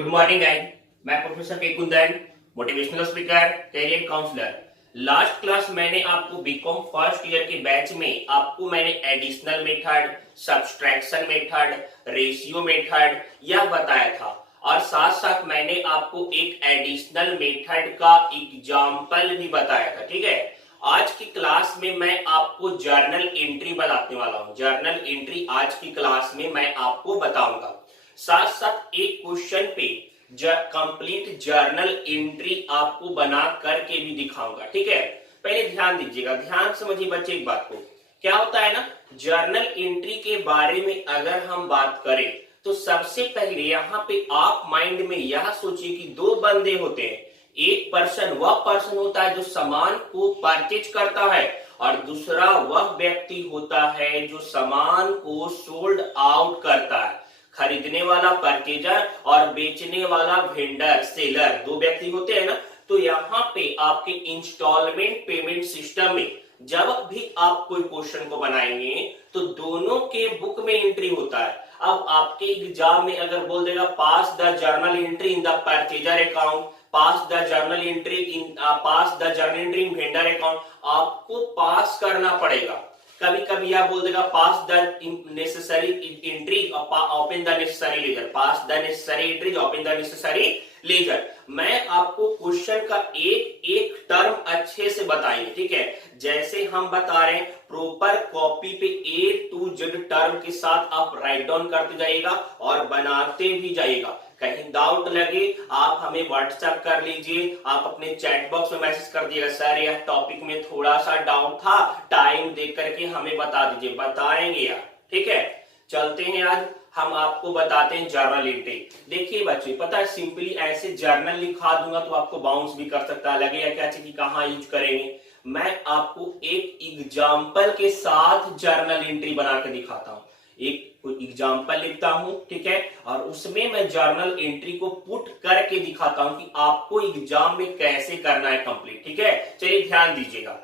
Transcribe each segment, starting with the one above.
Good morning guys. मैं professor K Kundan, motivational speaker, career counsellor. Last class मैंने आपको BCom first year के batch में आपको मैंने additional method, subtraction method, ratio method यह बताया था और साथ साथ मैंने आपको एक एडिशनल मेथड का एग्जाम्पल भी बताया था। ठीक है, आज की क्लास में मैं आपको जर्नल एंट्री बताने वाला हूं। जर्नल एंट्री आज की क्लास में मैं आपको बताऊंगा। साथ साथ एक क्वेश्चन पे कंप्लीट जर्नल एंट्री आपको बना करके भी दिखाऊंगा। ठीक है, पहले ध्यान दीजिएगा, ध्यान समझिए बच्चे एक बात को। क्या होता है ना, जर्नल एंट्री के बारे में अगर हम बात करें तो सबसे पहले यहाँ पे आप माइंड में यह सोचिए कि दो बंदे होते हैं। एक पर्सन वह पर्सन होता है जो सामान को परचेज करता है और दूसरा वह व्यक्ति होता है जो सामान को सोल्ड आउट करता है। खरीदने वाला परचेजर और बेचने वाला वेंडर सेलर, दो व्यक्ति होते हैं ना। तो यहाँ पे आपके इंस्टॉलमेंट पेमेंट सिस्टम में जब भी आप कोई क्वेश्चन को बनाएंगे तो दोनों के बुक में एंट्री होता है। अब आपके एग्जाम में अगर बोल देगा pass the journal entry in the purchaser account, pass the journal entry in vendor account, आपको पास करना पड़ेगा। कभी कभी यह बोल देगा pass the necessary entry open the necessary ledger, pass the necessary entry open the necessary ledger. मैं आपको क्वेश्चन का एक एक टर्म अच्छे से बताएंगे। ठीक है, जैसे हम बता रहे हैं प्रॉपर कॉपी पे A to Z टर्म के साथ आप राइट डाउन करते जाइएगा और बनाते भी जाइएगा। कहीं डाउट लगे आप हमें व्हाट्सएप कर लीजिए, आप अपने चैट बॉक्स में मैसेज कर दिएगा, सर यह टॉपिक में थोड़ा सा डाउट था, टाइम दे करके हमें बता दीजिए, बताएंगे यार। ठीक है, चलते हैं, आज हम आपको बताते हैं जर्नल एंट्री। देखिए बच्चे, पता है सिंपली ऐसे जर्नल लिखा दूंगा तो आपको बाउंस भी कर सकता है, लगेगा क्या कि कहाँ यूज करेंगे। मैं आपको एक एग्जाम्पल के साथ जर्नल एंट्री बना के दिखाता हूँ। एक कोई एग्जाम्पल लिखता हूं, ठीक है, और उसमें मैं जर्नल एंट्री को पुट करके दिखाता हूं कि आपको एग्जाम में कैसे करना है कंप्लीट। ठीक है, चलिए ध्यान दीजिएगा।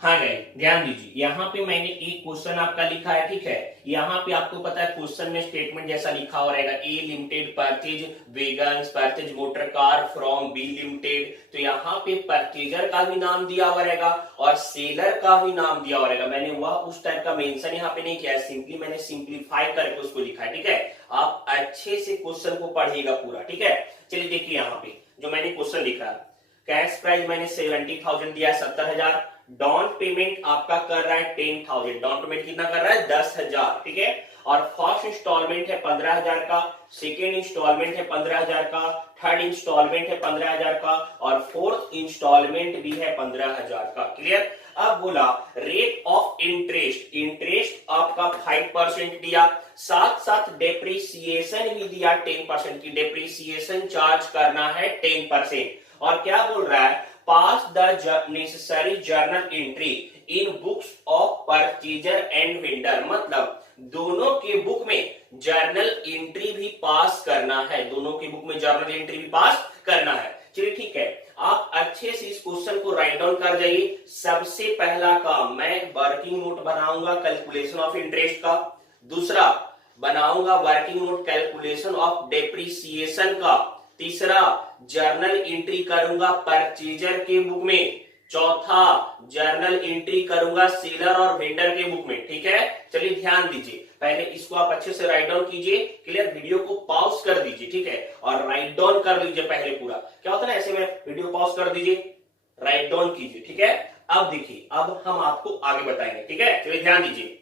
हाँ गाइस, ध्यान दीजिए, यहाँ पे मैंने एक क्वेश्चन आपका लिखा है। ठीक है, यहाँ पे आपको पता है क्वेश्चन में स्टेटमेंट जैसा लिखा हो रहेगा, A limited purchase wagons purchase motor car from B limited. तो यहाँ पे परचेजर का भी नाम दिया हुआ रहेगा और सेलर का भी नाम दिया हुआ रहेगा। मैंने वह उस टाइप का मेंशन यहाँ पे नहीं किया है, सिंपली मैंने सिंप्लीफाई करके उसको लिखा है। ठीक है, आप अच्छे से क्वेश्चन को पढ़िएगा पूरा। ठीक है, चलिए देखिए यहाँ पे जो मैंने क्वेश्चन लिखा है, कैश प्राइस मैंने 70,000 दिया, 70,000। डाउन पेमेंट आपका कर रहा है 10,000, डाउन पेमेंट कितना कर रहा है 10,000। ठीक है, और फर्स्ट इंस्टॉलमेंट है 15,000 का, सेकेंड इंस्टॉलमेंट है 15,000 का, थर्ड इंस्टॉलमेंट है 15,000 का और फोर्थ इंस्टॉलमेंट भी है 15,000 का। क्लियर। अब बोला रेट ऑफ इंटरेस्ट, इंटरेस्ट आपका 5% दिया, साथ साथ डेप्रिसिएशन भी दिया 10% की, डेप्रिसिएशन चार्ज करना है 10%। और क्या बोल रहा है, pass the necessary journal entry in books of purchaser and vendor, मतलब दोनों के बुक में जर्नल एंट्री भी पास करना है, दोनों के बुक में जर्नल एंट्री भी पास करना है। चलिए ठीक है, आप अच्छे से इस क्वेश्चन को राइट डाउन कर जाइए। सबसे पहला काम मैं वर्किंग नोट बनाऊंगा कैलकुलेशन ऑफ इंटरेस्ट का, दूसरा बनाऊंगा working note calculation of depreciation का, तीसरा जर्नल एंट्री करूंगा परचेजर के बुक में, चौथा जर्नल एंट्री करूंगा सेलर और वेंडर के बुक में। ठीक है, चलिए ध्यान दीजिए, पहले इसको आप अच्छे से राइट डाउन कीजिए। क्लियर, वीडियो को पॉज कर दीजिए, ठीक है, और राइट डाउन कर लीजिए पहले पूरा। क्या होता है ना, ऐसे में वीडियो पॉज कर दीजिए, राइट डाउन कीजिए। ठीक है, अब देखिए, अब हम आपको आगे बताएंगे। ठीक है, चलिए ध्यान दीजिए।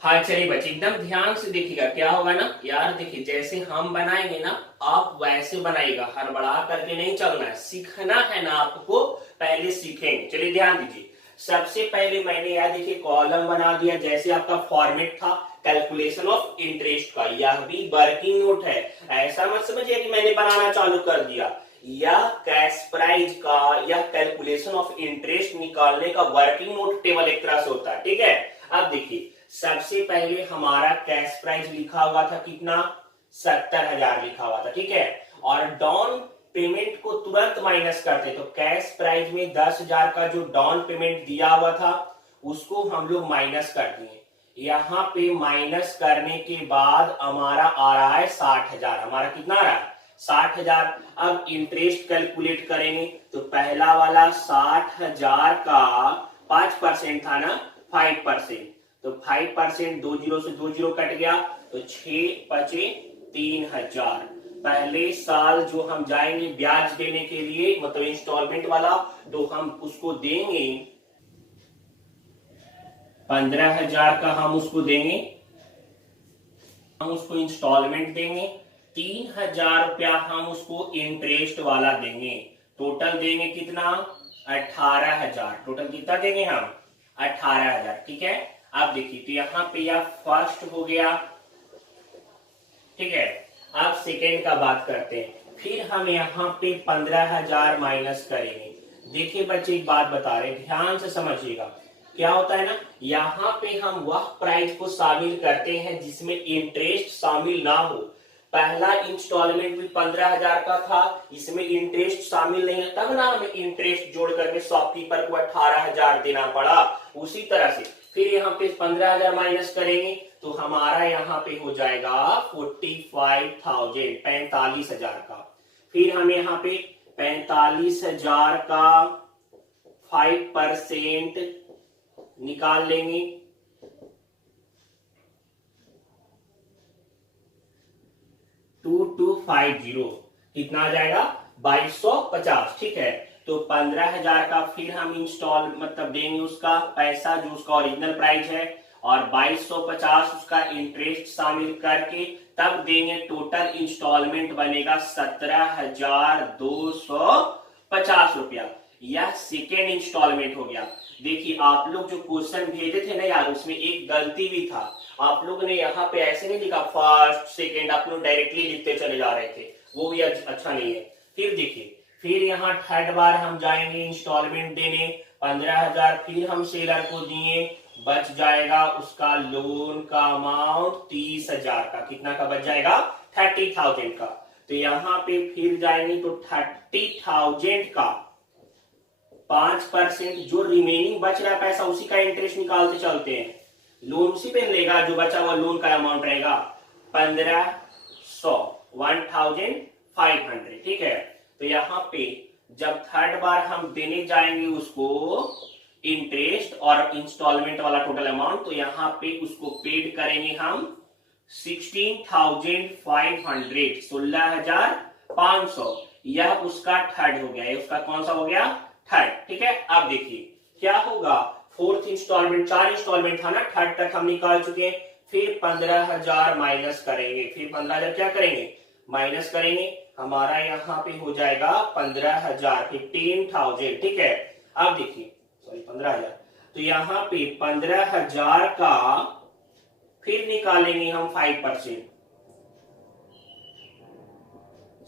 हाँ चलिए बच्चे, एकदम ध्यान से देखिएगा, क्या होगा ना यार, देखिए जैसे हम बनाएंगे ना आप वैसे बनाइएगा, हड़बड़ा करके नहीं चलना है, सीखना है ना आपको, पहले सीखेंगे। चलिए ध्यान दीजिए, सबसे पहले मैंने यार देखिए कॉलम बना दिया, जैसे आपका फॉर्मेट था कैलकुलेशन ऑफ इंटरेस्ट का, यह भी वर्किंग नोट है। ऐसा मत समझिए कि मैंने बनाना चालू कर दिया, यह कैश प्राइस का या कैलकुलेशन ऑफ इंटरेस्ट निकालने का वर्किंग नोट टेबल एक तरह से होता है। ठीक है, अब देखिए सबसे पहले हमारा कैश प्राइस लिखा हुआ था कितना, 70,000 लिखा हुआ था। ठीक है, और डाउन पेमेंट को तुरंत माइनस करते, तो कैश प्राइस में 10,000 का जो डाउन पेमेंट दिया हुआ था उसको हम लोग माइनस कर दिए। यहाँ पे माइनस करने के बाद हमारा आ रहा है 60,000। हमारा कितना आ रहा है? 60,000। अब इंटरेस्ट कैलकुलेट करेंगे तो पहला वाला 60,000 का 5% था ना, 5%। तो 5%, 2 जीरो से 2 जीरो कट गया तो 6 बचे 3,000। पहले साल जो हम जाएंगे ब्याज देने के लिए, मतलब इंस्टॉलमेंट वाला, तो हम उसको देंगे 15,000 का, हम उसको देंगे, हम उसको इंस्टॉलमेंट देंगे। 3,000 रुपया हम उसको इंटरेस्ट वाला देंगे। टोटल देंगे कितना? 18,000। टोटल कितना देंगे हम? 18,000। ठीक है। अब देखिए, तो यहाँ पे यह फर्स्ट हो गया। ठीक है। अब सेकेंड का बात करते हैं। फिर हम यहाँ पे 15,000 माइनस करेंगे। देखिए बच्चे, एक बात बता रहे, ध्यान से समझिएगा। क्या होता है ना, यहाँ पे हम वह प्राइस को शामिल करते हैं जिसमें इंटरेस्ट शामिल ना हो। पहला इंस्टॉलमेंट भी 15,000 का था, इसमें इंटरेस्ट शामिल नहीं है, तब ना हमें इंटरेस्ट जोड़ करके शॉपकीपर को 18,000 देना पड़ा। उसी तरह से फिर यहाँ पे 15,000 माइनस करेंगे तो हमारा यहाँ पे हो जाएगा 45,000, 45,000 का। फिर हम यहाँ पे 45,000 का 5% निकाल लेंगे। टू 50 कितना आ जाएगा? 2250। ठीक है। तो 15,000 का फिर हम इंस्टॉल मतलब देंगे उसका पैसा जो उसका ओरिजिनल प्राइस है, और 2250 उसका इंटरेस्ट शामिल करके तब देंगे। टोटल इंस्टॉलमेंट बनेगा 17,250 रुपया। यह सेकेंड इंस्टॉलमेंट हो गया। देखिए, आप लोग जो क्वेश्चन भेजे थे ना यार, उसमें एक गलती भी था। आप लोग ने यहाँ पे ऐसे नहीं लिखा फर्स्ट सेकेंड, आप लोग डायरेक्टली लिखते चले जा रहे थे, वो भी अच्छा नहीं है। फिर देखिए, फिर यहाँ थर्ड बार हम जाएंगे इंस्टॉलमेंट देने 15,000। फिर हम सेलर को दिए, बच जाएगा उसका लोन का अमाउंट 30,000 का। कितना का बच जाएगा? 30,000 का। तो यहाँ पे फिर जाएंगे तो 30,000 का 5% जो रिमेनिंग बच रहा है पैसा, उसी का इंटरेस्ट निकालते चलते हैं। लोन उसी पे लेगा, जो बचा हुआ लोन का अमाउंट रहेगा 1,500, 1,500। ठीक है। तो यहाँ पे जब थर्ड बार हम देने जाएंगे उसको इंटरेस्ट और इंस्टॉलमेंट वाला टोटल अमाउंट, तो यहाँ पे उसको पेड करेंगे हम 16,500, 16,500। यह उसका थर्ड हो गया। उसका कौन सा हो गया? थर्ड। ठीक है। अब देखिए क्या होगा। फोर्थ इंस्टॉलमेंट, 4 इंस्टॉलमेंट था ना, थर्ड तक हम निकाल चुके हैं। फिर 15,000 माइनस करेंगे। फिर 15,000 क्या करेंगे? माइनस करेंगे। हमारा यहाँ पे हो जाएगा 15,000, 15,000। ठीक है। अब देखिए, सॉरी 15,000। तो यहाँ पे 15,000 का फिर निकालेंगे हम 5%,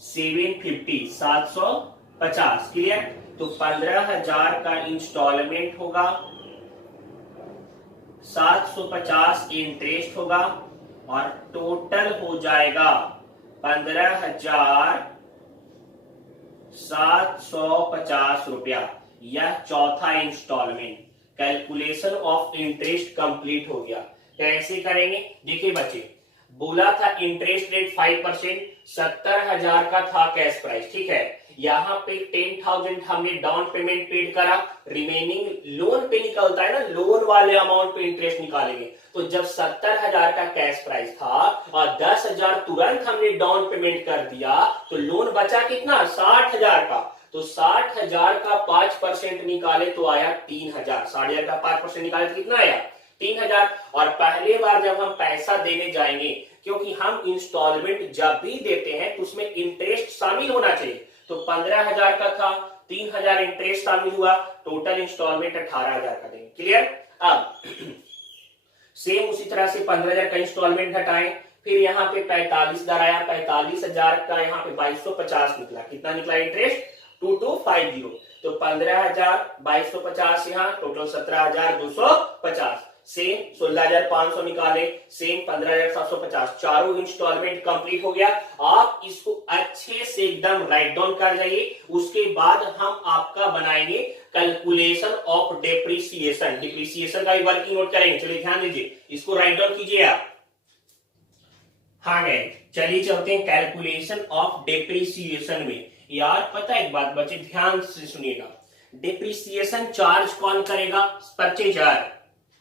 750, 750। क्लियर। तो 15,000 का इंस्टॉलमेंट होगा, 750 इंटरेस्ट होगा, और टोटल हो जाएगा 15,750 रुपया। यह चौथा instalment. Calculation of interest complete हो गया। कैसे करेंगे? देखिए बच्चे, बोला था इंटरेस्ट रेट 5%, 70,000 का था कैश प्राइस। ठीक है। यहाँ पे 10,000 हमने डाउन पेमेंट पेड करा, रिमेनिंग लोन पे निकलता है ना, लोन वाले अमाउंट पे इंटरेस्ट निकालेंगे। तो जब 70,000 का कैश प्राइस था और 10,000 तुरंत हमने डाउन पेमेंट कर दिया, तो लोन बचा कितना? 60,000 का। तो 60,000 का 5% निकाले तो आया 3,000। 60,000 का 5% निकाले तो कितना आया? 3,000। और पहले बार जब हम पैसा देने जाएंगे, क्योंकि हम इंस्टॉलमेंट जब भी देते हैं तो उसमें इंटरेस्ट शामिल होना चाहिए, तो 15,000 का था, 3,000 इंटरेस्ट शामिल हुआ, टोटल इंस्टॉलमेंट 18,000 का देंगे। क्लियर। अब सेम उसी तरह से 15,000 का इंस्टॉलमेंट घटाएं। फिर यहाँ पे 45,000 आया, 45,000 का यहाँ पे 2250 निकला। कितना निकला इंटरेस्ट? 2250। तो 15,000, 2250 यहाँ, टोटल 17,250। सेम 16,500 निकाले, सेम 15,750, चारों इंस्टॉलमेंट कंप्लीट हो गया। आप इसको अच्छे से एकदम राइट डाउन कर जाइए। उसके बाद हम आपका बनाएंगे कैलकुलेशन ऑफ डेप्रिसिएशन। डिप्रिसिएशन का भी वर्किंग नोट करेंगे। चलिए ध्यान दीजिए, इसको राइट डाउन कीजिए आप। हाँ गए, चलिए चलते हैं कैलकुलेशन ऑफ डेप्रिसिएशन में। यार पता है एक बात बच्चे, ध्यान से सुनिएगा, डेप्रिसिएशन चार्ज कौन करेगा? परचेजर।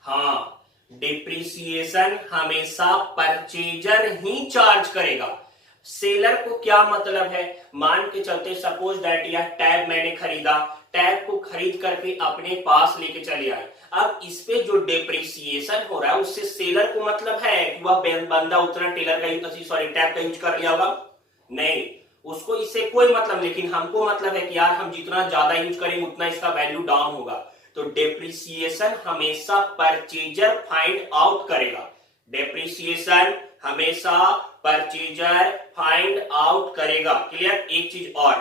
हाँ, डेप्रिसिएशन हमेशा परचेजर ही चार्ज करेगा। सेलर को क्या मतलब है? मान के चलते सपोज दैट यह टैब मैंने खरीदा, टैब को खरीद करके अपने पास लेके चले आए। अब इस पे जो डेप्रिसिएशन हो रहा है उससे सेलर को मतलब है कि वह बंदा उतना टेलर का सॉरी टैब का यूज कर लिया होगा? नहीं, उसको इससे कोई मतलब। लेकिन हमको मतलब है कि यार हम जितना ज्यादा यूज करेंगे उतना इसका वैल्यू डाउन होगा। तो डेप्रिसिएशन हमेशा परचेजर फाइंड आउट करेगा। डेप्रिसिएशन हमेशा परचेजर फाइंड आउट करेगा। क्लियर? एक चीज और,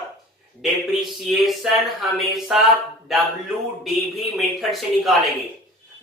डेप्रिसिएशन हमेशा WDV मेथड से निकालेंगे।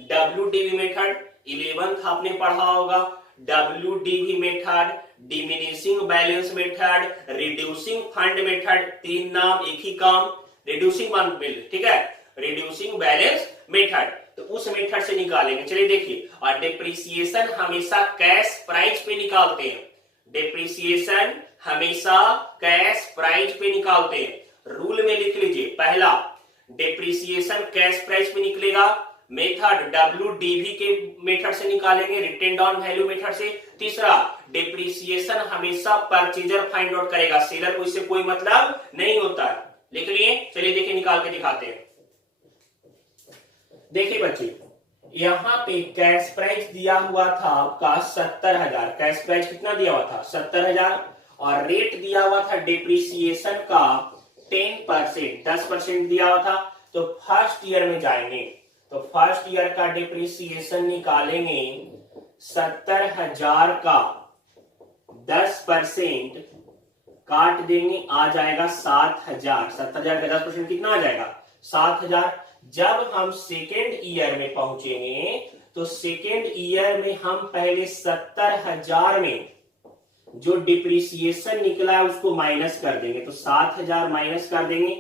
WDV मेथड 11th आपने पढ़ा होगा। WDV method, diminishing balance method, reducing fund method, तीन नाम एक ही काम, रिड्यूसिंग फंड, ठीक है, रिड्यूसिंग बैलेंस मेथड। तो उस मेथड से निकालेंगे। चलिए देखिए, और डेप्रिसिएशन हमेशा कैश प्राइस पे निकालते हैं। डेप्रिसिएशन हमेशा कैश प्राइस पे निकालते हैं। रूल में लिख लीजिए, पहला डेप्रिसिएशन कैश प्राइस पे निकलेगा। मेथड WDV के मेथड से निकालेंगे, रिटेन डाउन वैल्यू मेथड से। तीसरा, डेप्रिसिएशन हमेशा परचेजर फाइंड आउट करेगा, सेलर को इससे कोई मतलब नहीं होता है। लिख लिए? चलिए देखिए, निकाल के दिखाते हैं। देखिए बच्चे, यहां पे कैश प्राइस दिया हुआ था आपका 70,000। कैश प्राइस कितना दिया हुआ था? 70,000। और रेट दिया हुआ था डेप्रिसिएशन का 10%, 10% दिया हुआ था। तो फर्स्ट ईयर में जाएंगे, तो फर्स्ट ईयर का डेप्रिसिएशन निकालेंगे। 70,000 का 10% काट देंगे, आ जाएगा 7,000। 70,000 का 10% कितना आ जाएगा? 7,000। जब हम सेकेंड ईयर में पहुंचेंगे तो सेकेंड ईयर में हम पहले 70,000 में जो डिप्रिसिएशन निकला है उसको माइनस कर देंगे। तो 7,000 माइनस कर देंगे।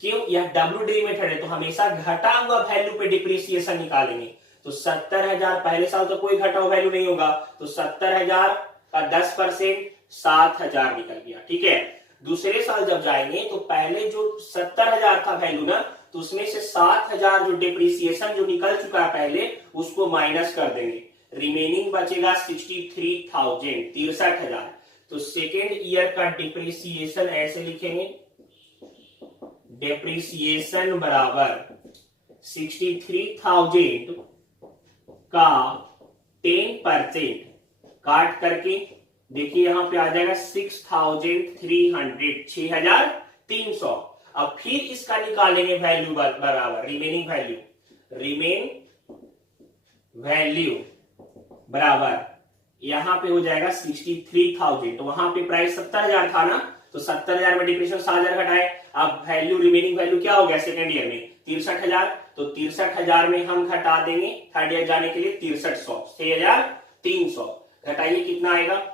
क्यों? यह WDV मेथड है, तो हमेशा घटा हुआ वैल्यू पे डिप्रिसिएशन निकालेंगे। तो 70,000 पहले साल तो कोई घटा हुआ वैल्यू नहीं होगा, तो 70,000 का 10% 7,000 निकल गया। ठीक है, दूसरे साल जब जाएंगे तो पहले जो 70,000 था वैल्यू ना, तो उसमें से 7,000 जो डिप्रिसिएशन जो निकल चुका है पहले उसको माइनस कर देंगे। रिमेनिंग बचेगा 63,000, 63,000। तो सेकेंड ईयर का डिप्रिसिएशन ऐसे लिखेंगे, डिप्रिसिएशन बराबर 63,000 का 10% काट करके देखिए यहां पे आ जाएगा 6,300, 6,300। अब फिर इसका निकालेंगे वैल्यू बराबर रिमेनिंग वैल्यू, रिमेन वैल्यू बराबर यहां पे हो जाएगा 63,000। तो वहां पे प्राइस 70,000 था ना, तो 70,000 में डिप्रिसिएशन 7,000 घटाए। अब वैल्यू रिमेनिंग वैल्यू क्या हो गया सेकेंड ईयर में? 63,000। तो 63,000 में हम घटा देंगे थर्ड ईयर जाने के लिए 6300, 6,300। घटाइए कितना आएगा?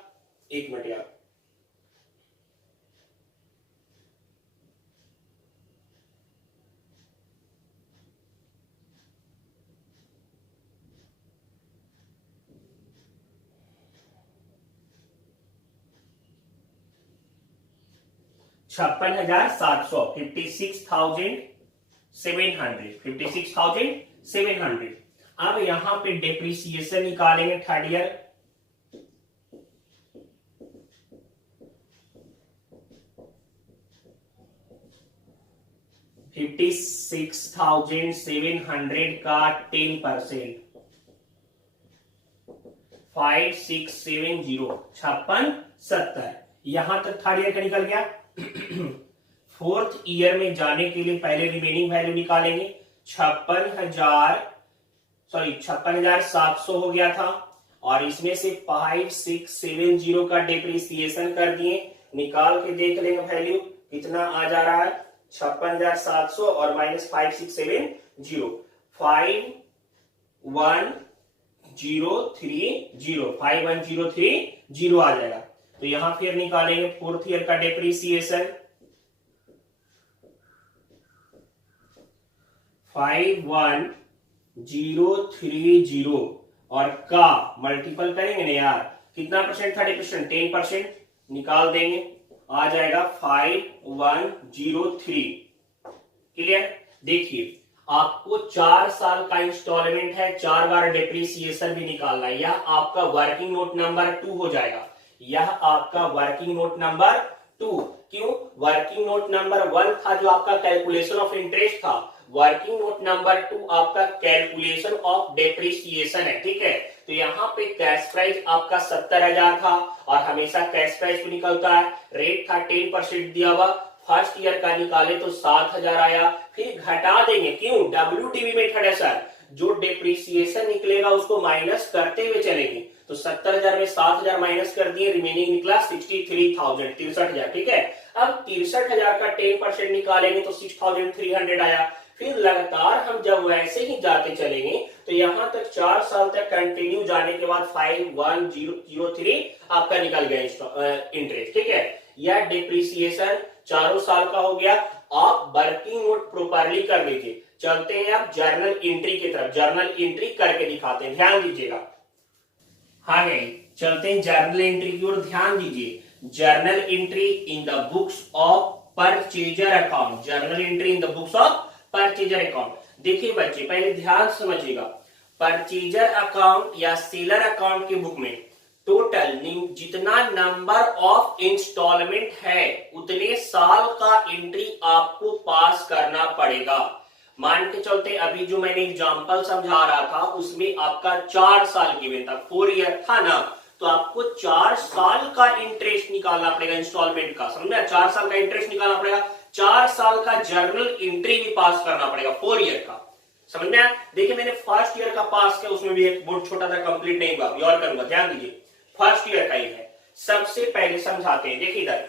एक मिनट यार, $56,700, 56,700। अब यहां पे डेप्रिसिएशन निकालेंगे थर्ड ईयर। $56,700 का 10%, 5670, 5670। यहां तक थर्ड ईयर का निकल गया। फोर्थ ईयर में जाने के लिए पहले रिमेनिंग वैल्यू निकालेंगे। 56,700 हो गया था, और इसमें से 5670 का डिप्रिसिएशन कर दिए। निकाल के देख लेंगे वैल्यू कितना आ जा रहा है। 56,700 और माइनस 5670, 51 51,030 आ जाएगा। तो यहां फिर निकालेंगे फोर्थ ईयर का डेप्रीसिएशन 51,030 और का मल्टीपल करेंगे ना यार, कितना परसेंट था डिप्रीसिएशन 10%, निकाल देंगे आ जाएगा 5103। क्लियर। देखिए आपको 4 साल का इंस्टॉलमेंट है, 4 बार डेप्रीसिएशन भी निकालना है। यह आपका वर्किंग नोट नंबर 2 हो जाएगा। यह आपका वर्किंग नोट नंबर 2। क्यों? वर्किंग नोट नंबर 1 था जो आपका कैलकुलेशन ऑफ इंटरेस्ट था, वर्किंग नोट नंबर 2 आपका कैलकुलेशन ऑफ डेप्रीसिएशन है। ठीक है, तो यहाँ पे कैश प्राइस आपका 70,000 था और हमेशा कैश प्राइस भी निकलता है, रेट था 10% दिया हुआ, फर्स्ट ईयर का निकाले तो 7,000 आया, फिर घटा देंगे। क्यों? WDV मेथड है सर, जो डेप्रीसिएशन निकलेगा उसको माइनस करते हुए चलेंगे। तो 70,000 में 7,000 माइनस कर दिए, रिमेनिंग निकला 63,000, 63,000। ठीक है, अब 63,000 का 10% निकालेंगे तो 6,300 आया। फिर लगातार हम जब वैसे ही जाते चलेंगे तो यहां तक 4 साल तक कंटिन्यू जाने के बाद 51,003 आपका निकल गया इंटरेस्ट। ठीक है, यह डेप्रीसिएशन 4 साल का हो गया। आप वर्किंग नोट प्रॉपरली कर लीजिए। चलते हैं आप जर्नल एंट्री की तरफ, जर्नल एंट्री करके दिखाते हैं, ध्यान दीजिएगा। हाँ गई, चलते हैं जर्नल एंट्री की ओर, ध्यान दीजिए। Journal entry in the books of purchaser account, journal entry in the books of purchaser account. देखिए बच्चे पहले ध्यान समझिएगा, परचेजर अकाउंट या सेलर अकाउंट की बुक में टोटल जितना नंबर ऑफ इंस्टॉलमेंट है उतने साल का एंट्री आपको पास करना पड़ेगा। मान के चलते अभी जो मैंने एग्जांपल समझा रहा था उसमें आपका 4 साल की में था, 4 ईयर था ना, तो आपको 4 साल का इंटरेस्ट निकालना पड़ेगा इंस्टॉलमेंट का, समझ में? 4 साल का इंटरेस्ट निकालना पड़ेगा, 4 साल का जर्नल एंट्री भी पास करना पड़ेगा 4 ईयर का, समझ में आया? देखिए मैंने फर्स्ट ईयर का पास किया, उसमें भी एक बहुत छोटा सा कंप्लीट नहीं हुआ, और करूंगा, ध्यान दीजिए। फर्स्ट ईयर का ही है। सबसे पहले समझाते हैं, देखिए इधर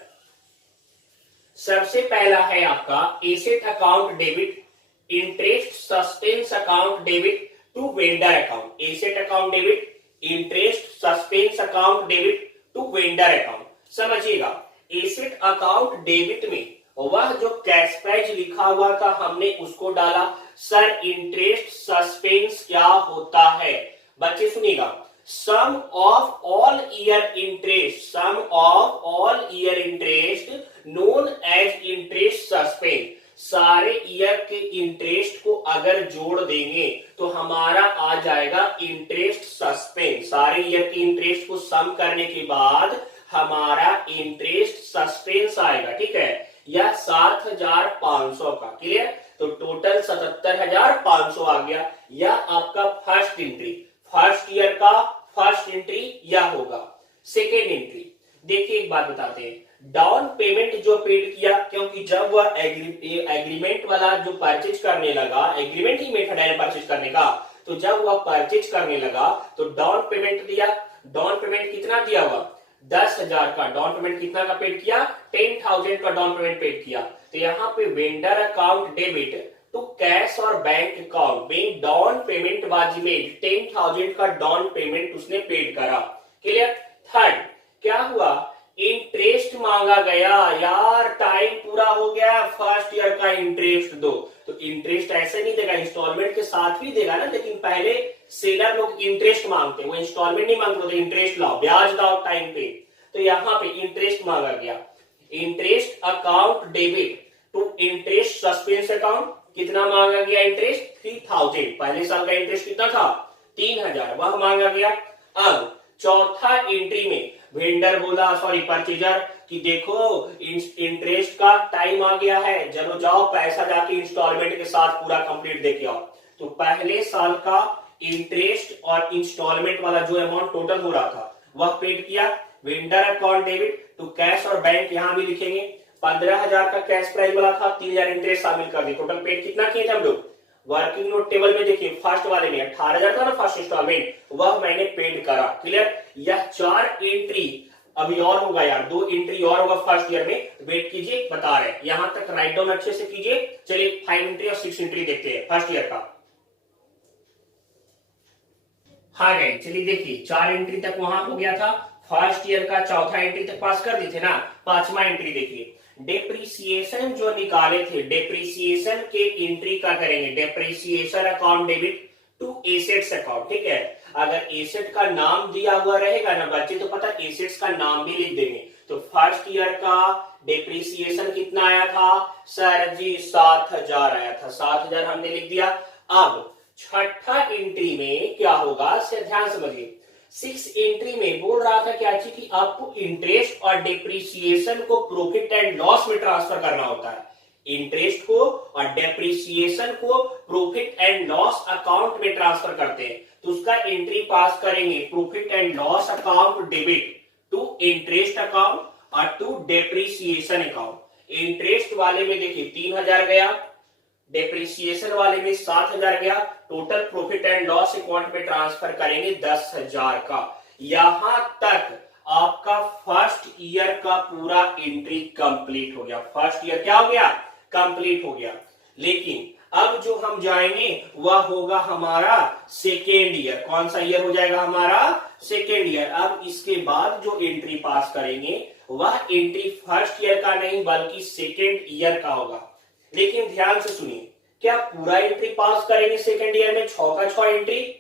सबसे पहला है आपका asset account debit, interest suspense account debit to vendor account. Asset account debit, interest suspense account debit to vendor account. समझिएगा, एसेट अकाउंट डेबिट में वह जो कैश प्राइस लिखा हुआ था हमने उसको डाला। सर इंटरेस्ट सस्पेंस क्या होता है? बच्चे सुनिएगा, sum of all year interest, sum of all year interest known as interest suspense. सारे ईयर के इंटरेस्ट को अगर जोड़ देंगे तो हमारा आ जाएगा इंटरेस्ट सस्पेंस। सारे ईयर के इंटरेस्ट को सम करने के बाद हमारा इंटरेस्ट सस्पेंस आएगा। ठीक है, यह 7,500 का। क्लियर? तो टोटल 77,500 आ गया। यह आपका फर्स्ट एंट्री, फर्स्ट ईयर का फर्स्ट एंट्री यह होगा। सेकेंड एंट्री देखिए, एक बात बताते हैं, डाउन पेमेंट जो पेड किया, क्योंकि जब वह एग्रीमेंट वाला जो परचेज करने लगा, एग्रीमेंट ही मेथड है परचेज करने का, तो जब वह परचेज करने लगा तो डाउन पेमेंट दिया। डाउन पेमेंट कितना दिया हुआ? 10,000 का डाउन पेमेंट कितना का पेड किया? 10,000 का डाउन पेमेंट पेड किया। तो यहाँ पे vendor account debit to cash और बैंक अकाउंट में डाउन पेमेंट वाज मेड, 10,000 का डाउन पेमेंट उसने पेड करा। क्लियर? थर्ड क्या हुआ? इंटरेस्ट मांगा गया। यार टाइम पूरा हो गया, फर्स्ट ईयर का इंटरेस्ट दो। तो इंटरेस्ट ऐसे नहीं देगा, इंस्टॉलमेंट के साथ भी देगा ना, लेकिन पहले सेलर लोग इंटरेस्ट मांगते, वो इंस्टॉलमेंट नहीं मांगते, तो इंटरेस्ट लाओ, ब्याज लाओ टाइम पे। तो यहाँ पे इंटरेस्ट मांगा गया। Interest account debit to interest suspense account, कितना मांगा गया इंटरेस्ट? 3,000। पहले साल का इंटरेस्ट कितना था? 3,000, वह मांगा गया। अब चौथा एंट्री में वेंडर बोला, सॉरी परचेजर, कि देखो इंटरेस्ट का टाइम आ गया है, चलो जाओ पैसा जाके इंस्टॉलमेंट के साथ पूरा कंप्लीट देके आओ। तो पहले साल का इंटरेस्ट और इंस्टॉलमेंट वाला जो अमाउंट टोटल हो रहा था वह पेड किया। Vendor account debit to cash और बैंक, यहां भी लिखेंगे 15,000 का कैश प्राइस वाला था, 3,000 इंटरेस्ट शामिल कर दी। टोटल पेड कितना किए थे हम लोग? वर्किंग नोट टेबल में देखिए फर्स्ट वाले में 18,000 था ना फर्स्ट इंस्टॉलमेंट, वह मैंने पेड करा। क्लियर? यह 4 एंट्री अभी और होगा यार, 2 एंट्री और होगा फर्स्ट ईयर में, वेट कीजिए बता रहे हैं। यहां तक राइट डाउन अच्छे से कीजिए। चलिए 5 एंट्री और 6 एंट्री देखते हैं फर्स्ट ईयर का। हाँ गए, चलिए देखिए 4 एंट्री तक वहां हो गया था, फर्स्ट ईयर का चौथा एंट्री तक पास कर दिए थे ना। पांचवा एंट्री देखिए, डेप्रिसिएशन जो निकाले थे, डेप्रिसिएशन के एंट्री का करेंगे, depreciation account debit to assets account. ठीक है, अगर एसेट का नाम दिया हुआ रहेगा ना बच्चे तो पता एसेट्स का नाम भी लिख देंगे। तो फर्स्ट ईयर का डेप्रिसिएशन कितना आया था सर जी, 7,000 आया था, 7,000 हमने लिख दिया। अब छठा एंट्री में क्या होगा, ध्यान समझिए। 6 एंट्री में बोल रहा था क्या चीज कि आपको इंटरेस्ट और डेप्रिसिएशन को प्रॉफिट एंड लॉस में ट्रांसफर करना होता है। इंटरेस्ट को और डेप्रिसिएशन को प्रॉफिट एंड लॉस अकाउंट में ट्रांसफर करते हैं, तो उसका एंट्री पास करेंगे, profit and loss account debit to interest account और टू डेप्रिसिएशन अकाउंट। इंटरेस्ट वाले में देखिए 3,000 गया, डेप्रिसिएशन वाले में 7,000 गया, total profit and loss account में ट्रांसफर करेंगे 10,000 का। यहां तक आपका फर्स्ट ईयर का पूरा एंट्री कंप्लीट हो गया। फर्स्ट ईयर क्या हो गया, कंप्लीट हो गया। लेकिन अब जो हम जाएंगे वह होगा हमारा सेकेंड ईयर। कौन सा ईयर हो जाएगा हमारा, सेकेंड ईयर। अब इसके बाद जो एंट्री पास करेंगे वह एंट्री फर्स्ट ईयर का नहीं बल्कि सेकेंड ईयर का होगा। लेकिन ध्यान से सुनिए, क्या पूरा एंट्री पास करेंगे सेकेंड ईयर में 6 का 6 एंट्री?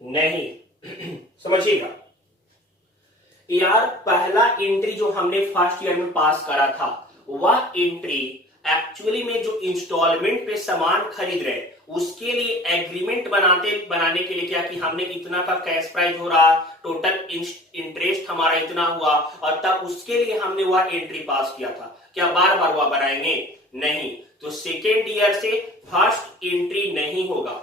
नहीं समझिएगा यार, पहला एंट्री जो हमने फर्स्ट ईयर में पास करा था वह एंट्री एक्चुअली में जो इंस्टॉलमेंट पे सामान खरीद रहे उसके लिए एग्रीमेंट बनाने के लिए क्या कि हमने इतना का कैश प्राइस हो रहा, टोटल इंटरेस्ट हमारा इतना हुआ, और तब उसके लिए हमने वह एंट्री पास किया था। क्या बार बार वह बनाएंगे? नहीं। तो सेकेंड ईयर से फर्स्ट एंट्री नहीं होगा।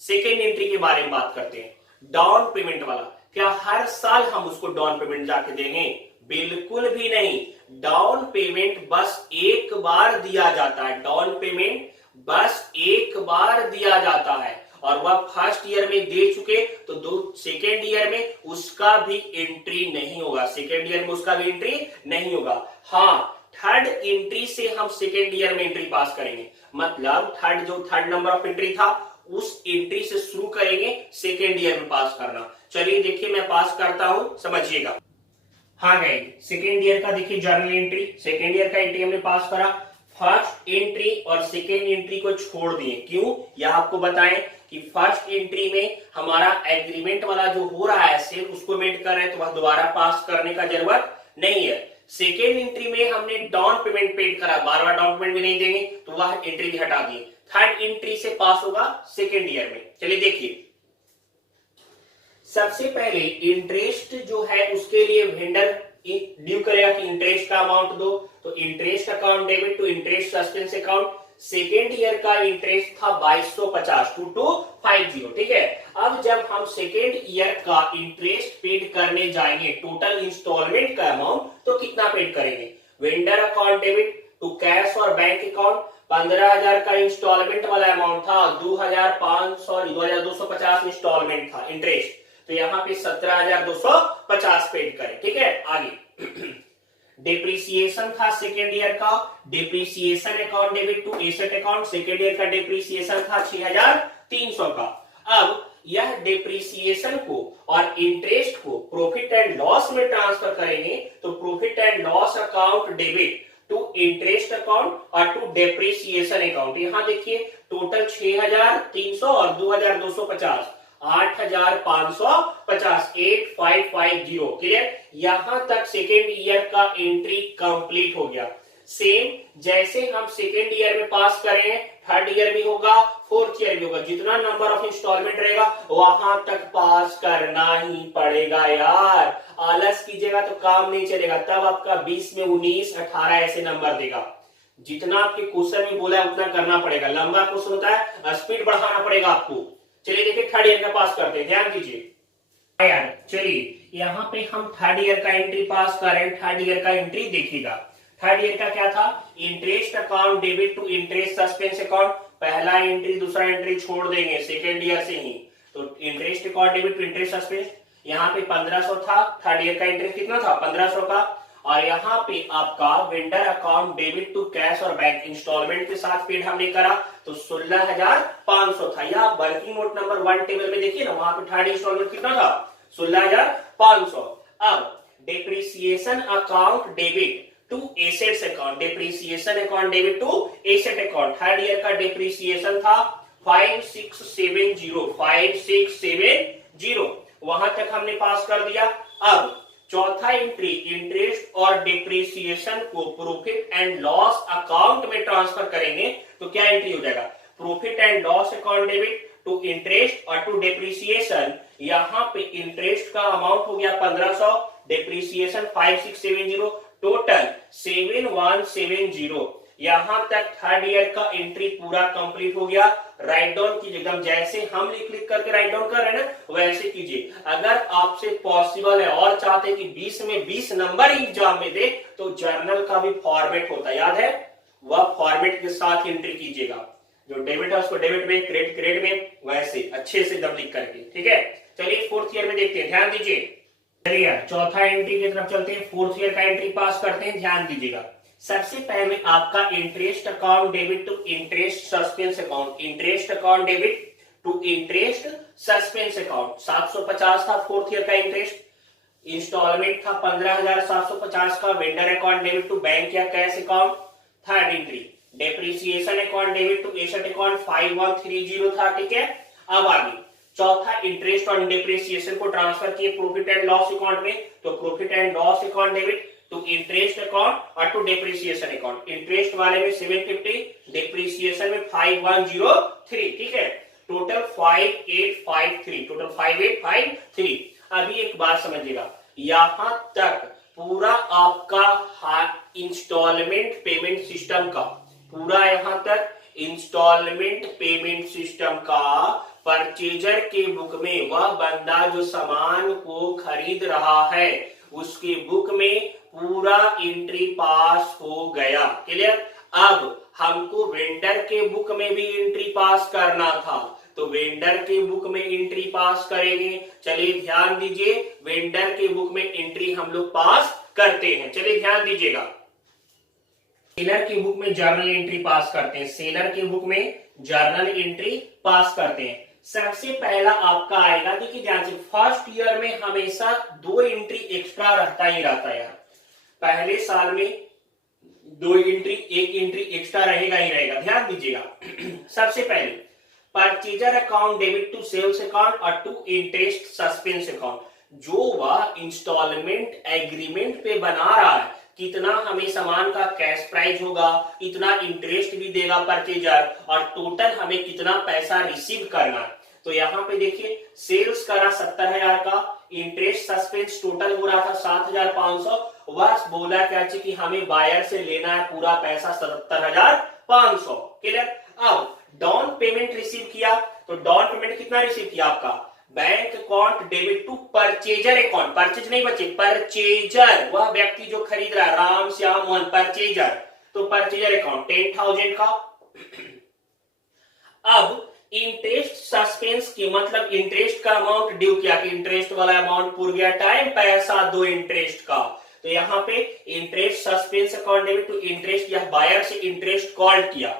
सेकेंड एंट्री के बारे में बात करते हैं, डाउन पेमेंट वाला। क्या हर साल हम उसको डाउन पेमेंट जाके देंगे? बिल्कुल भी नहीं। डाउन पेमेंट बस एक बार दिया जाता है, डाउन पेमेंट बस एक बार दिया जाता है, और वह फर्स्ट ईयर में दे चुके तो सेकेंड ईयर में उसका भी एंट्री नहीं होगा, सेकेंड ईयर में उसका भी एंट्री नहीं होगा। हाँ, थर्ड एंट्री से हम सेकेंड ईयर में एंट्री पास करेंगे, मतलब थर्ड नंबर ऑफ एंट्री था उस एंट्री से शुरू करेंगे सेकेंड ईयर में पास करना। चलिए देखिए मैं पास करता हूं, समझिएगा। हाँ गए, सेकेंड ईयर का देखिए जर्नल एंट्री, सेकेंड ईयर का एंट्री हमने पास करा। फर्स्ट एंट्री और सेकेंड एंट्री को छोड़ दिए, क्यों यह आपको बताएं कि फर्स्ट एंट्री में हमारा एग्रीमेंट वाला जो हो रहा है सेल उसको मेंट कर रहे हैं, तो वह दोबारा पास करने का जरूरत नहीं है। सेकेंड एंट्री में हमने डाउन पेमेंट पेड करा, बार बार डाउन पेमेंट भी नहीं देंगे, तो वह एंट्री भी हटा दिए। थर्ड एंट्री से पास होगा सेकेंड ईयर में। चलिए देखिए, सबसे पहले इंटरेस्ट जो है उसके लिए वेंडर ड्यू करेगा कि इंटरेस्ट का अमाउंट दो, तो interest account debit to interest suspense account. Second year का इंटरेस्ट था 2250 2250। ठीक है, अब जब हम सेकेंड ईयर का इंटरेस्ट पेड करने जाएंगे, टोटल इंस्टॉलमेंट का अमाउंट तो कितना पेड करेंगे? Vendor account debit to cash और बैंक अकाउंट। 15,000 का इंस्टॉलमेंट वाला अमाउंट था, 2,250 इंस्टॉलमेंट था इंटरेस्ट, तो यहाँ पे 17,250 पेड करें। ठीक है, आगे डेप्रिसिएशन था सेकेंड ईयर का, depreciation account debit to asset account. Second year का डेप्रिसिएशन था 6,300 का। अब यह डेप्रिसिएशन को और इंटरेस्ट को प्रॉफिट एंड लॉस में ट्रांसफर करेंगे, तो profit and loss account debit to interest account और टू डेप्रिसिएशन अकाउंट। यहां देखिए टोटल 6,300 और 2,250, 8,550, 8,550। क्लियर, यहां तक सेकेंड ईयर का एंट्री कंप्लीट हो गया। सेम जैसे हम सेकेंड ईयर में पास करें, थर्ड ईयर भी होगा, फोर्थ ईयर भी होगा, जितना नंबर ऑफ इंस्टॉलमेंट रहेगा वहां तक पास करना ही पड़ेगा यार। आलस कीजिएगा तो काम नहीं चलेगा, तब आपका 20 में 19, 18 ऐसे नंबर देगा। जितना आपके क्वेश्चन में बोला है उतना करना पड़ेगा, लंबा क्वेश्चन होता है, स्पीड बढ़ाना पड़ेगा आपको। चलिए देखिए थर्ड ईयर का पास करते हैं, ध्यान दीजिए यार। चलिए यहाँ पे हम थर्ड ईयर का एंट्री पास कर रहे हैं, थर्ड ईयर का एंट्री देखिएगा। थर्ड ईयर का क्या था? Interest account debit to interest suspense account. पहला एंट्री दूसरा एंट्री छोड़ देंगे सेकेंड ईयर से ही, तो interest account debit to interest suspense. यहाँ पे 1500 था, थर्ड ईयर का इंटरेस्ट कितना था? 1500 का। और यहाँ पे आपका vendor account debit to cash और बैंक इंस्टॉलमेंट के साथ पेड हमने करा तो 16,500 था। या वर्किंग नोट नंबर 1 टेबल में देखिए ना, वहां पे थर्ड इंस्टॉलमेंट कितना था, 16,500। अब depreciation account debit to assets account, depreciation account debit to asset account, third year का डेप्रिसिएशन था 5670 वहां तक हमने पास कर दिया। अब चौथा एंट्री इंटरेस्ट और डिप्रिसिएशन को प्रॉफिट एंड लॉस अकाउंट में ट्रांसफर करेंगे तो क्या एंट्री हो जाएगा, profit and loss account debit to interest और टू डिप्रिसिएशन। यहां पे इंटरेस्ट का अमाउंट हो गया 1500, डिप्रिसिएशन 5670, टोटल 7170। यहां तक थर्ड ईयर का एंट्री पूरा कंप्लीट हो गया। राइट डाउन कीजिए, एकदम जैसे हम लिख करके राइट डाउन कर रहे हैं ना वैसे कीजिए। अगर आपसे पॉसिबल है और चाहते हैं कि 20 में 20 नंबर एग्जाम में दे तो जर्नल का भी फॉर्मेट होता है, याद है, वह फॉर्मेट के साथ एंट्री कीजिएगा। जो डेबिट है उसको डेबिट में, क्रेडिट में, वैसे अच्छे से एकदम लिख करके, ठीक है। चलिए फोर्थ ईयर में देखते हैं, ध्यान दीजिए। चलिए चौथा एंट्री की तरफ चलते हैं, फोर्थ ईयर का एंट्री पास करते हैं, ध्यान दीजिएगा। सबसे पहले आपका interest account debit to interest suspense account, interest account debit to interest suspense account 750 था फोर्थ ईयर का इंटरेस्ट। इंस्टॉलमेंट था 15,750 का। Vendor account debit to bank या cash account, third entry. Depreciation account debit to asset account 5130 था, ठीक है। अब आगे चौथा इंटरेस्ट और डिप्रिसिएशन को ट्रांसफर किए प्रॉफिट एंड लॉस अकाउंट में, तो profit and loss account debit to interest account और टू डिप्रिसिएशन अकाउंट। इंटरेस्ट वाले में 750, डिप्रिसिएशन में 5103, ठीक है। Total 5853, total 5853। अभी एक बात समझिएगा, यहां तक पूरा आपका इंस्टॉलमेंट पेमेंट सिस्टम का, पूरा यहां तक इंस्टॉलमेंट पेमेंट सिस्टम का परचेजर के बुक में वह बंदा जो सामान को खरीद रहा है उसके बुक में पूरा एंट्री पास हो गया, क्लियर। अब हमको वेंडर के बुक में भी एंट्री पास करना था तो वेंडर के बुक में एंट्री पास करेंगे। चलिए ध्यान दीजिए, वेंडर के बुक में एंट्री हम लोग पास करते हैं। चलिए ध्यान दीजिएगा, सेलर की बुक में जर्नल एंट्री पास करते हैं, सेलर की बुक में जर्नल एंट्री पास करते हैं। सबसे पहला आपका आएगा, देखिए ध्यान से, फर्स्ट ईयर में हमेशा 2 एंट्री एक्स्ट्रा रहता ही रहता है यार। पहले साल में 2 एंट्री, 1 एंट्री एक्स्ट्रा रहेगा ही रहेगा, ध्यान दीजिएगा। सबसे पहले purchaser account debit to sales account और टू इंटरेस्ट सस्पेंस अकाउंट। जो वह इंस्टॉलमेंट एग्रीमेंट पे बना रहा है, कितना हमें सामान का कैश प्राइस होगा, इतना इंटरेस्ट भी देगा परचेजर, और टोटल हमें कितना पैसा रिसीव करना है। तो यहाँ पे देखिए सेल्स करा 70,000 का, इंटरेस्ट सस्पेंस टोटल हो रहा था 7,500। वह बोला क्या कि हमें बायर से लेना है पूरा पैसा 77,500, क्लियर। अब डाउन पेमेंट रिसीव किया तो डाउन पेमेंट कितना रिसीव किया आपका, bank account debit to purchaser account, purchase नहीं बचे, परचेजर, वह व्यक्ति जो खरीद रहा है, राम श्याम मोहन, परचेजर, तो परचेजर अकाउंट 10,000 का। अब इंटरेस्ट सस्पेंस की मतलब इंटरेस्ट का अमाउंट ड्यू किया कि इंटरेस्ट वाला अमाउंट पूर गया, टाइम पैसा दो इंटरेस्ट का, तो यहाँ पे interest suspense account debit to interest, या बायर से इंटरेस्ट कॉल किया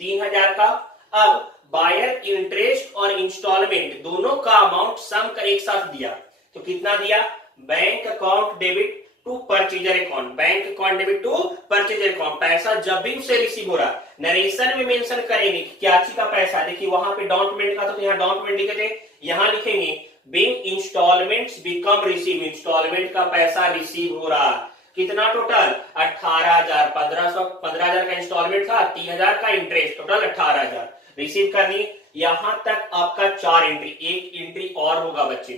3,000 का। अब बायर इंटरेस्ट और इंस्टॉलमेंट दोनों का अमाउंट सम कर एक साथ दिया, तो कितना दिया, bank account debit to purchaser account, bank account debit to purchaser account. पैसा जब भी उससे रिसीव हो रहा है, नरेशन में मेंशन करेंगे क्या चीज का पैसा, देखिए वहां पे डाउन पेमेंट का, तो यहाँ डाउन पेमेंट लिखे थे, यहाँ लिखेंगे being installments become receive, installment का पैसा रिसीव हो रहा है, कितना टोटल 18,000, 15,000 का इंस्टॉलमेंट था, 3,000 का इंटरेस्ट, टोटल 18,000 रिसीव करनी। यहां तक आपका 4 एंट्री, एक एंट्री और होगा बच्चे,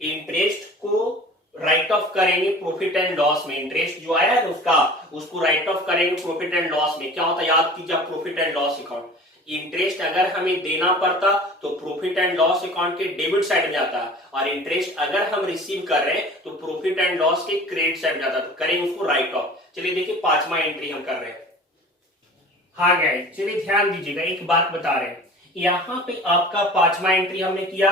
इंटरेस्ट को राइट ऑफ करेंगे प्रॉफिट एंड लॉस में, इंटरेस्ट जो आया है उसका, उसको राइट ऑफ करेंगे प्रॉफिट एंड लॉस में। क्या होता है याद कीजिए, profit and loss account, interest अगर हमें देना पड़ता तो प्रॉफिट एंड लॉस अकाउंट के डेबिट साइड में जाता है, और इंटरेस्ट अगर हम रिसीव कर रहे हैं तो प्रॉफिट एंड लॉस के क्रेडिट साइड में जाता है, तो करेंगे उसको राइट ऑफ। चलिए देखिए 5वां एंट्री हम कर रहे हैं। हाँ गाइस चलिए ध्यान दीजिएगा, एक बात बता रहे हैं, यहाँ पे आपका 5वां एंट्री हमने किया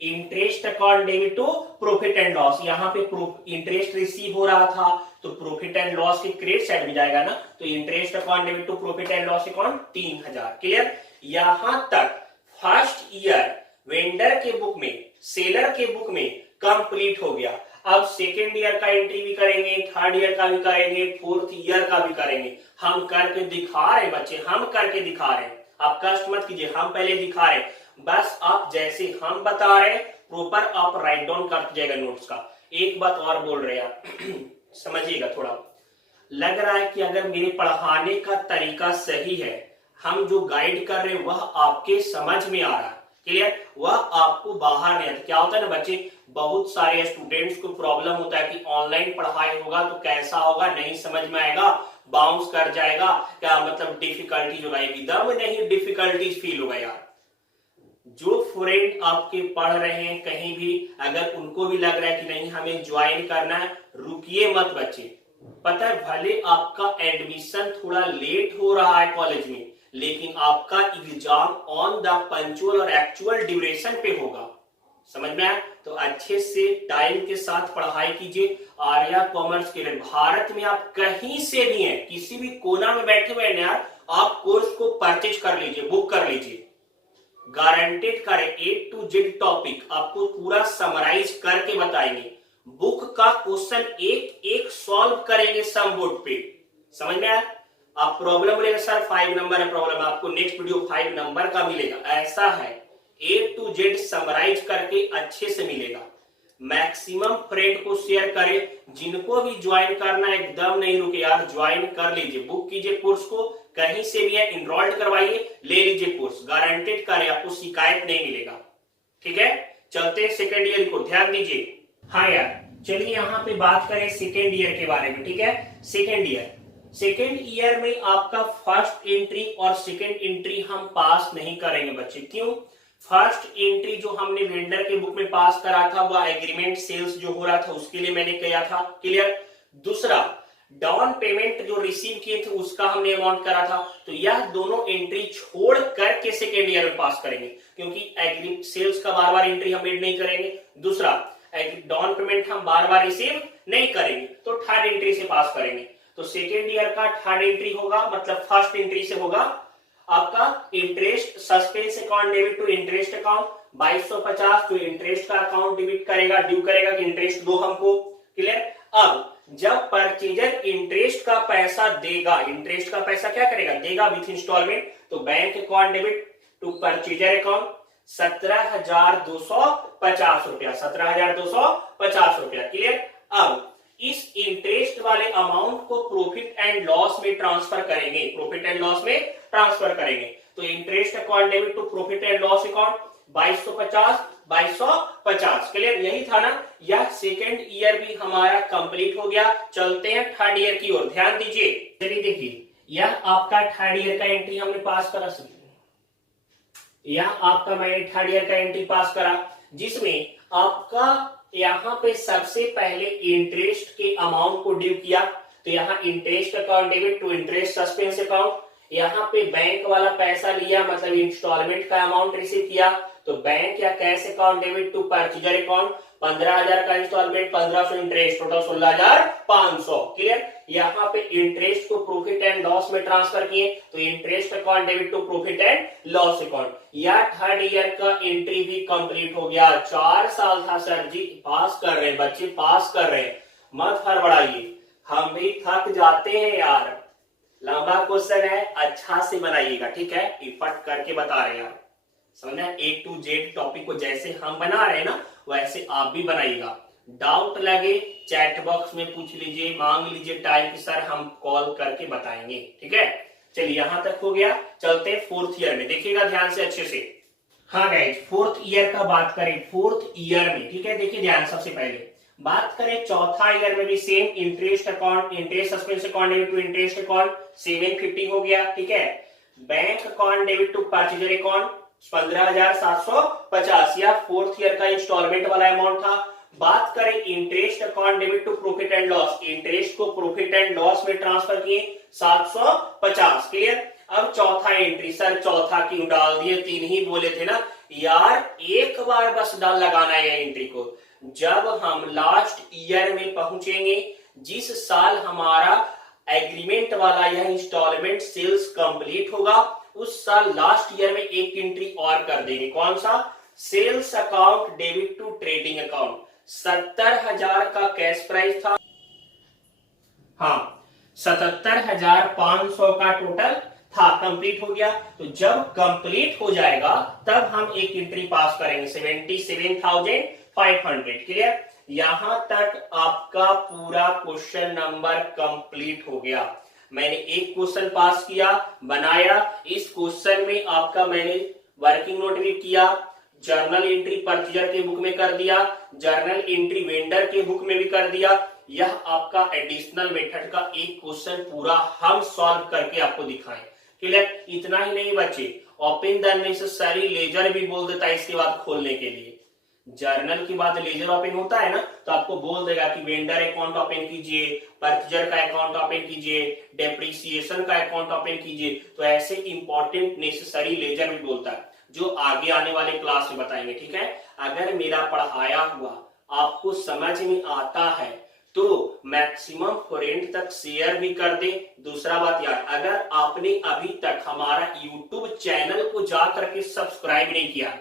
interest account debit to profit and loss. यहाँ पे इंटरेस्ट रिसीव हो रहा था तो प्रॉफिट एंड लॉस के क्रेडिट साइड में जाएगा ना, तो interest account debit to profit and loss account 3000। Clear? यहां तक फर्स्ट ईयर वेंडर के बुक में, सेलर के बुक में कंप्लीट हो गया। अब सेकेंड ईयर का एंट्री भी करेंगे, थर्ड ईयर का भी करेंगे, फोर्थ ईयर का भी करेंगे। हम करके दिखा रहे हैं बच्चे, हम करके दिखा रहे हैं, आप कष्ट मत कीजिए, हम पहले दिखा रहे हैं। बस आप जैसे हम बता रहे हैं प्रॉपर आप राइट डाउन करते जाएगा नोट्स का। एक बात और बोल रहे हैं आप समझिएगा, थोड़ा लग रहा है कि अगर मेरे पढ़ाने का तरीका सही है, हम जो गाइड कर रहे हैं वह आपके समझ में आ रहा है, क्लियर, वह आपको बाहर नहीं आता। क्या होता है ना बच्चे, बहुत सारे स्टूडेंट्स को प्रॉब्लम होता है कि ऑनलाइन पढ़ाई होगा तो कैसा होगा, नहीं समझ में आएगा, बाउंस कर जाएगा, क्या मतलब डिफिकल्टीज होगा, एकदम नहीं डिफिकल्टीज फील होगा यार। जो फ्रेंड आपके पढ़ रहे हैं कहीं भी, अगर उनको भी लग रहा है कि नहीं हमें ज्वाइन करना है, रुकिए मत बच्चे। पता है भले आपका एडमिशन थोड़ा लेट हो रहा है कॉलेज में, लेकिन आपका एग्जाम ऑन द पंचुअल और एक्चुअल ड्यूरेशन पे होगा। समझ में आया? तो अच्छे से टाइम के साथ पढ़ाई कीजिए। आर्या कॉमर्स के लिए भारत में आप कहीं से भी हैं, किसी भी कोना में बैठे हुए हैं यार, आप कोर्स को परचेज कर लीजिए, बुक कर लीजिए। गारंटेड करें A to Z टॉपिक आपको पूरा समराइज करके बताएंगे। बुक का क्वेश्चन एक एक सॉल्व करेंगे सम बोर्ड पे। समझ में आया? आप प्रॉब्लम बोलेगा सर 5 नंबर है प्रॉब्लम, आपको नेक्स्ट वीडियो 5 नंबर का मिलेगा, ऐसा है A to Z समराइज करके अच्छे से मिलेगा। मैक्सिमम फ्रेंड को शेयर करें, जिनको भी ज्वाइन करना एकदम नहीं रुके यार, ज्वाइन कर लीजिए, बुक कीजिए कोर्स को, कहीं से भी है इनरोल्ड करवाइए, ले लीजिए कोर्स, गारंटेड करें आपको शिकायत नहीं मिलेगा। ठीक है, चलते हैं सेकेंड ईयर को, ध्यान दीजिए। हाँ यार चलिए यहाँ पे बात करें सेकेंड ईयर के बारे में। ठीक है, सेकेंड ईयर में आपका फर्स्ट एंट्री और सेकेंड एंट्री हम पास नहीं करेंगे बच्चे। क्यों? फर्स्ट एंट्री जो हमने वेंडर के बुक में पास करा था वह एग्रीमेंट सेल्स जो हो रहा था उसके लिए मैंने किया था, क्लियर। दूसरा डाउन पेमेंट जो रिसीव किए थे उसका हमने अमाउंट करा था, तो यह दोनों एंट्री छोड़ करके सेकेंड ईयर में पास करेंगे, क्योंकि एग्री सेल्स का बार बार एंट्री हम एड नहीं करेंगे। दूसरा डाउन पेमेंट हम बार बार रिसीव नहीं करेंगे, तो थर्ड एंट्री से पास करेंगे। तो सेकेंड ईयर का थर्ड एंट्री होगा, मतलब फर्स्ट एंट्री से होगा आपका interest suspense account debit to interest account 2250, तो इंटरेस्ट का अकाउंट डेबिट करेगा, ड्यू करेगा कि इंटरेस्ट दो हमको, क्लियर। अब जब परचेजर इंटरेस्ट का पैसा देगा, इंटरेस्ट का पैसा क्या करेगा, देगा विथ इंस्टॉलमेंट, तो bank account debit to purchaser account 17,250 रुपया, 17,250 रुपया, क्लियर। अब इस इंटरेस्ट वाले अमाउंट को प्रॉफिट एंड लॉस में ट्रांसफर करेंगे, प्रॉफिट एंड लॉस में ट्रांसफर करेंगे, तो interest account debit to profit and loss account 2250, clear. यही था ना, यह सेकेंड ईयर भी हमारा कंप्लीट हो गया। चलते हैं थर्ड ईयर की ओर, ध्यान दीजिए। चलिए देखिए, यह आपका थर्ड ईयर का एंट्री हमने पास करा, यह आपका मैंने थर्ड ईयर का एंट्री पास करा, जिसमें आपका यहाँ पे सबसे पहले इंटरेस्ट के अमाउंट को ड्यू किया, तो यहाँ interest account debit to interest suspense account, यहाँ पे बैंक वाला पैसा लिया, मतलब इंस्टॉलमेंट का अमाउंट रिसीव किया, तो बैंक या cash account debit to purchaser account 15,000 का इंस्टॉलमेंट, 1500 इंटरेस्ट, टोटल 16,500, क्लियर। यहाँ पे इंटरेस्ट को प्रॉफिट एंड लॉस में ट्रांसफर किए, तो interest account debit to profit and loss account. या थर्ड ईयर का एंट्री भी कंप्लीट हो गया। 4 साल था सर जी, पास कर रहे हैं बच्चे, पास कर रहे हैं, मत हड़बड़ाइए, हम भी थक जाते हैं यार। लंबा क्वेश्चन है, अच्छा से बनाइएगा, ठीक है, इफर्ट करके बता रहे हैं यार, समझना। A to Z टॉपिक को जैसे हम बना रहे हैं ना, वैसे आप भी बनाइएगा। डाउट लगे चैट बॉक्स में पूछ लीजिए, मांग लीजिए टाइम की, सर हम कॉल करके बताएंगे, ठीक है। चलिए यहां तक हो गया, चलते हैं फोर्थ ईयर में, देखिएगा ध्यान से अच्छे से। हाँ गाइस, फोर्थ ईयर का बात करें, फोर्थ ईयर में, ठीक है, देखिए ध्यान, सबसे पहले बात करें चौथा ईयर में भी same interest account, interest suspense account debit to interest account 750 हो गया, ठीक है। Bank account debit to purchaser account 15,750, या फोर्थ ईयर का इंस्टॉलमेंट वाला अमाउंट था। बात करें interest account debit to profit and loss, interest को प्रॉफिट एंड लॉस में ट्रांसफर किए 750, क्लियर। अब चौथा एंट्री, सर चौथा क्यों डाल दिए, 3 ही बोले थे ना यार, एक बार बस डाल लगाना है एंट्री को। जब हम लास्ट ईयर में पहुंचेंगे, जिस साल हमारा एग्रीमेंट वाला यह इंस्टॉलमेंट सेल्स कंप्लीट होगा उस साल लास्ट ईयर में एक एंट्री और कर देंगे। कौन सा? Sales account debit to trading account. 70,000 का कैश प्राइस था, हाँ 77,500 का टोटल था, कंप्लीट हो गया। तो जब कंप्लीट हो जाएगा तब हम एक एंट्री पास करेंगे 77,500। क्लियर? यहां तक आपका पूरा क्वेश्चन नंबर कंप्लीट हो गया। मैंने एक क्वेश्चन पास किया, बनाया। इस क्वेश्चन में आपका मैंने वर्किंग नोट भी किया, जर्नल एंट्री परचेजर के बुक में कर दिया, जर्नल एंट्री वेंडर के बुक में भी कर दिया। यह आपका एडिशनल मेथड का एक क्वेश्चन पूरा हम सॉल्व करके आपको दिखाएं। क्लियर? इतना ही नहीं बच्चे, ओपन द नेसेसरी लेजर भी बोल देता है इसके बाद खोलने के लिए। जर्नल के बाद लेजर ओपन होता है ना, तो आपको बोल देगा कि वेंडर अकाउंट ओपन कीजिए, परचेजर का अकाउंट ओपन कीजिए, डेप्रिसिएशन का अकाउंट ओपन कीजिए। तो ऐसे इंपॉर्टेंट नेसेसरी लेजर भी बोलता है जो आगे आने वाले क्लास में बताएंगे। ठीक है? अगर मेरा पढ़ाया हुआ आपको समझ में आता है तो मैक्सिमम फ्रेंड तक शेयर भी कर दे। दूसरा बात यार, अगर आपने अभी तक हमारा यूट्यूब चैनल को जा करके सब्सक्राइब नहीं किया,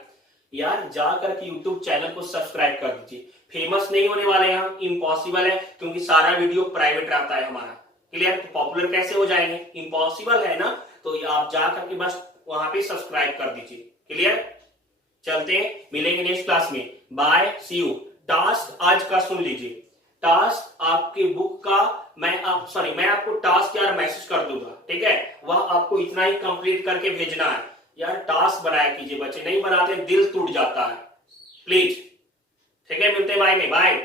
यार जा करके यूट्यूब चैनल को सब्सक्राइब कर दीजिए। फेमस नहीं होने वाले हैं हम, इम्पॉसिबल है, क्योंकि सारा वीडियो प्राइवेट रहता है हमारा। क्लियर? तो पॉपुलर कैसे हो जाएंगे? इम्पॉसिबल है ना। तो आप जा करके बस वहां पे सब्सक्राइब कर दीजिए। क्लियर? चलते हैं, मिलेंगे नेक्स्ट क्लास में। Bye, see you. टास्क आज का सुन लीजिए। टास्क आपके बुक का मैं आपको टास्क यार मैसेज कर दूंगा। ठीक है? वह आपको इतना ही कंप्लीट करके भेजना है। यार टास्क बनाया कीजिए बच्चे, नहीं बनाते दिल टूट जाता है। प्लीज। ठीक है? मिलते हैं बाय में। बाय।